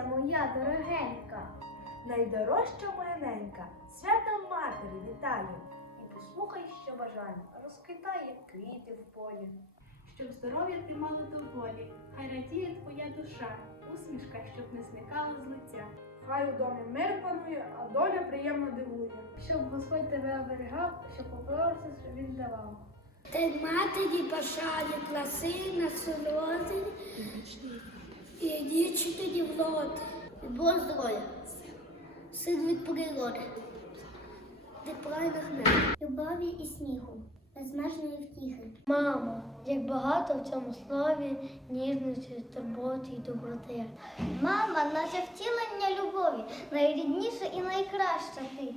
моя дорогенька. Найдорожча моя ненька, свята матері вітаю. І послухай, що бажаю, розквітай, як квіти в полі. Щоб здоров'я ти мала доволі, хай радіє твоя душа, усмішка, щоб не зникала з лиця. Хай у домі мир панує, а доля приємно дивує. Щоб Господь тебе оберігав, щоб поправився, що він давав. Ти матері бажаю краси насолоди і річі тоді вроди. Від здоров'я, син від природи, тепла й нагне, любові і сміху, безмежної втіхи. Мамо, як багато в цьому слові ніжності, турботи і доброти. Мама, наше втілення любові, найрідніша і найкраща ти.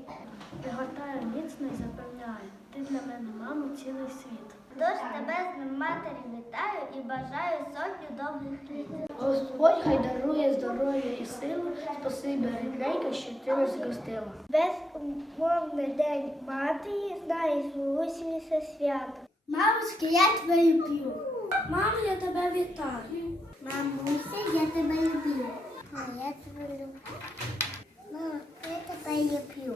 Пригортаю міцно і запевняю, ти для мене, мамо, цілий світ. Тож тебе з ним матері вітаю і бажаю сотню добрих літ. Господь хай дарує здоров'я і силу, спасибі, рідненька, що ти нас згостила. Безумовний день матері, знає усміся свято. Мамочки, я тебе люблю. Мамо, я тебе вітаю. Мамуся, я тебе люблю. А я тебе люблю. Мама, я тебе люблю.